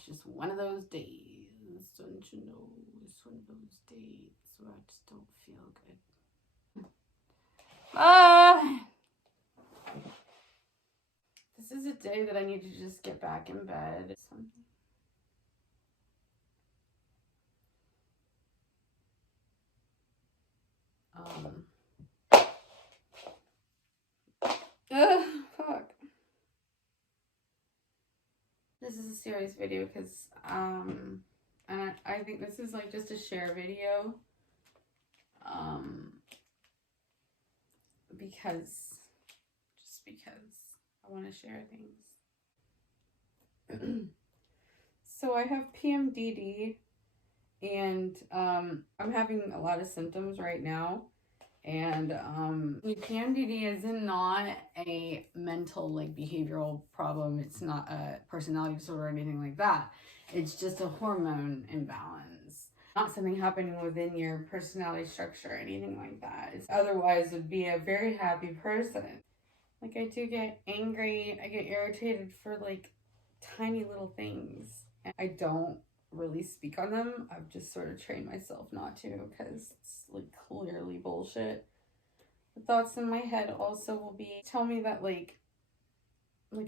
It's just one of those days, don't you know? It's one of those days where I just don't feel good. This is a day that I need to just get back in bed. Fuck. This is a serious video because, and I think this is like just a share video. Because I want to share things. So I have PMDD, and I'm having a lot of symptoms right now. And PMDD is not a mental, like, behavioral problem. It's not a personality disorder or anything like that. It's just a hormone imbalance. Not something happening within your personality structure or anything like that. It's otherwise would be a very happy person. Like, I do get angry. I get irritated for like tiny little things. And I don't really speak on them. I've just sort of trained myself not to because it's like clearly bullshit. The thoughts in my head also will be tell me that like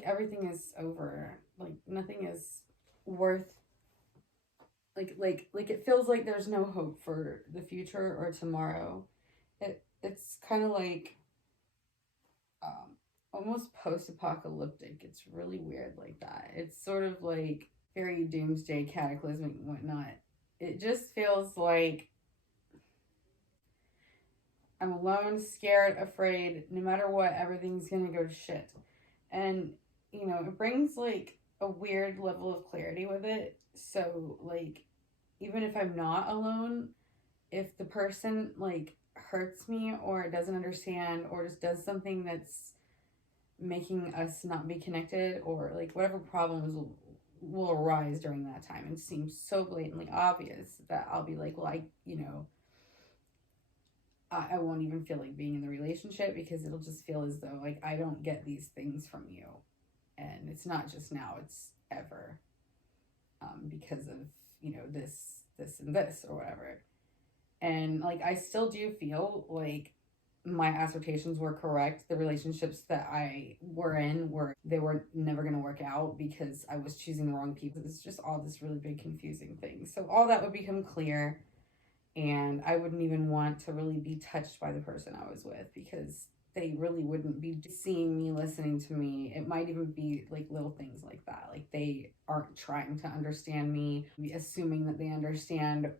everything is over, like nothing is worth, like it feels like there's no hope for the future or tomorrow. It's kind of like almost post-apocalyptic. It's really weird like that. It's sort of like very doomsday, cataclysmic and whatnot. It just feels like I'm alone, scared, afraid. No matter what, everything's gonna go to shit. And, you know, it brings like a weird level of clarity with it. So, like, even if I'm not alone, if the person like hurts me or doesn't understand or just does something that's making us not be connected, or like whatever problems will arise during that time and seem so blatantly obvious, that I'll be like, well, I won't even feel like being in the relationship because it'll just feel as though like I don't get these things from you. And it's not just now, it's ever, because of, you know, this and this or whatever. And like I still do feel like my assertions were correct. The relationships that I were in they were never going to work out because I was choosing the wrong people. It's just all this really big confusing thing. So all that would become clear, and I wouldn't even want to really be touched by the person I was with because they really wouldn't be seeing me, listening to me. It might even be like little things like that. Like they aren't trying to understand me, assuming that they understand,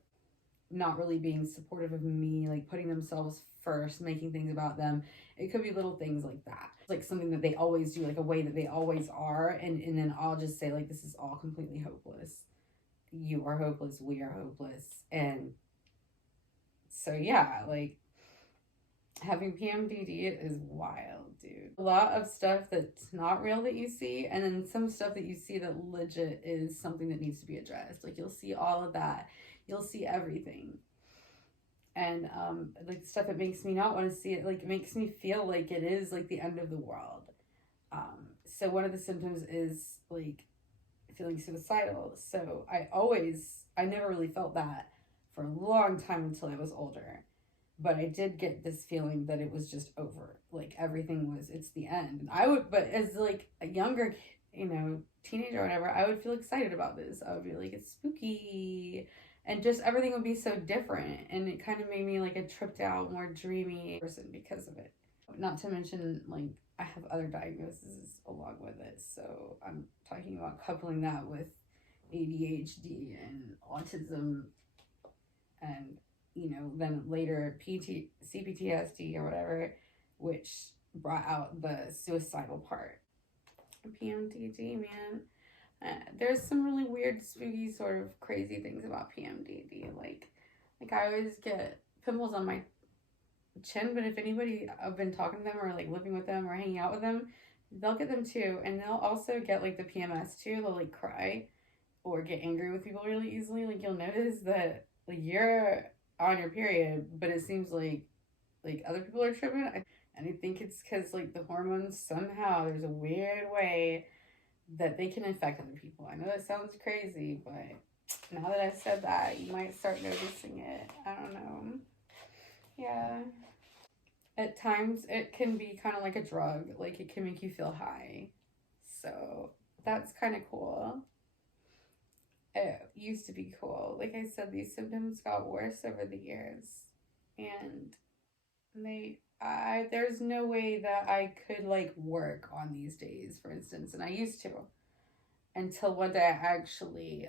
not really being supportive of me, like putting themselves first, making things about them. It could be little things like that. It's like something that they always do, like a way that they always are. And then I'll just say, like, this is all completely hopeless. You are hopeless. We are hopeless. And so, yeah, like, having PMDD is wild, dude. A lot of stuff that's not real that you see, and then some stuff that you see that legit is something that needs to be addressed. Like, you'll see all of that. You'll see everything. And like stuff that makes me not want to see it, like it makes me feel like it is like the end of the world. So one of the symptoms is like feeling suicidal. So I never really felt that for a long time until I was older. But I did get this feeling that it was just over. Like everything was, it's the end. And but as like a younger, you know, teenager or whatever, I would feel excited about this. I would be like, it's spooky. And just everything would be so different. And it kind of made me like a tripped out, more dreamy person because of it. Not to mention, like, I have other diagnoses along with it. So I'm talking about coupling that with ADHD and autism and, you know, then later CPTSD or whatever, which brought out the suicidal part. PMDD, man. There's some really weird, spooky, sort of crazy things about PMDD. Like I always get pimples on my chin, but if anybody, I've been talking to them or like living with them or hanging out with them, they'll get them too. And they'll also get like the PMS too. They'll like cry or get angry with people really easily. Like you'll notice that like you're on your period, but it seems like other people are tripping. And I think it's because like the hormones, somehow there's a weird way that they can affect other people. I know that sounds crazy, but now that I've said that, you might start noticing it. I don't know. Yeah. At times, it can be kind of like a drug. Like, it can make you feel high. So, that's kind of cool. It used to be cool. Like I said, these symptoms got worse over the years. And there's no way that I could, like, work on these days, for instance. And I used to. Until one day I actually,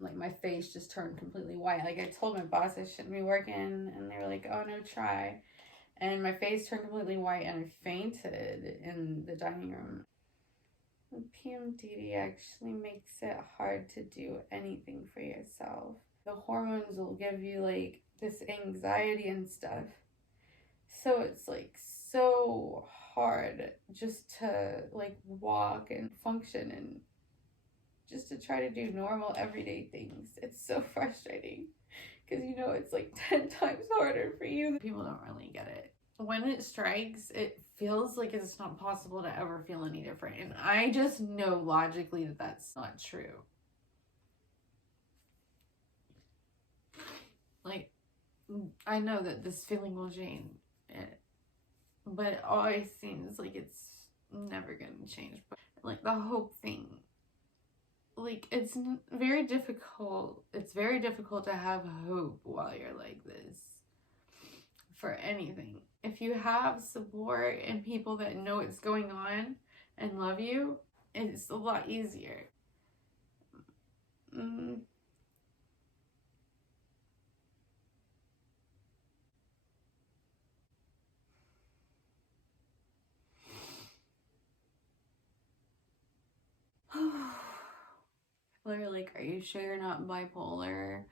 like, my face just turned completely white. Like, I told my boss I shouldn't be working, and they were like, oh, no, try. And my face turned completely white, and I fainted in the dining room. PMDD actually makes it hard to do anything for yourself. The hormones will give you, like, this anxiety and stuff. So it's, like, so hard just to, like, walk and function and just to try to do normal everyday things. It's so frustrating because, you know, it's like 10 times harder for you. People don't really get it. When it strikes, it feels like it's not possible to ever feel any different. And I just know logically that that's not true. Like, I know that this feeling will change, but it always seems like it's never going to change. But, like, the hope thing, like, it's very difficult. It's very difficult to have hope while you're like this for anything. If you have support and people that know what's going on and love you, it's a lot easier. They're like, are you sure you're not bipolar?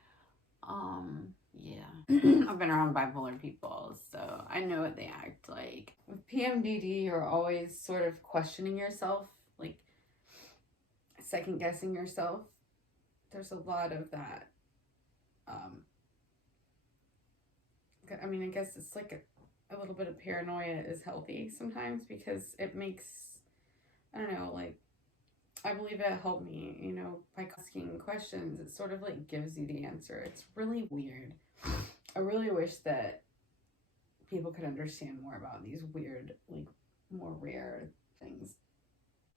Yeah. I've been around bipolar people, so I know what they act like. With PMDD, you're always sort of questioning yourself, like second guessing yourself. There's a lot of that. I mean, I guess it's like a little bit of paranoia is healthy sometimes because it makes, I don't know, like, I believe it helped me, you know, by asking questions. It sort of like gives you the answer. It's really weird. I really wish that people could understand more about these weird, like, more rare things.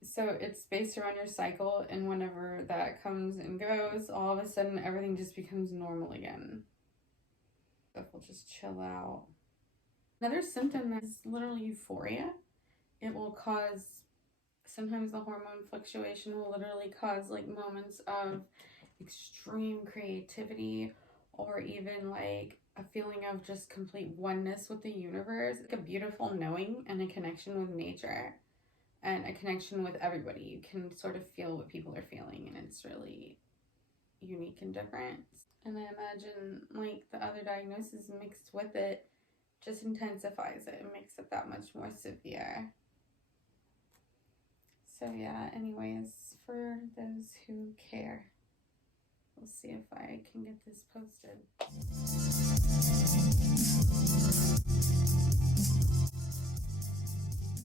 So it's based around your cycle, and whenever that comes and goes, all of a sudden everything just becomes normal again. Stuff will just chill out. Another symptom is literally euphoria. It will cause, sometimes the hormone fluctuation will literally cause, like, moments of extreme creativity, or even like a feeling of just complete oneness with the universe, like a beautiful knowing and a connection with nature and a connection with everybody. You can sort of feel what people are feeling, and it's really unique and different. And I imagine, like, the other diagnosis mixed with it just intensifies it and makes it that much more severe. So yeah, anyways, for those who care, we'll see if I can get this posted.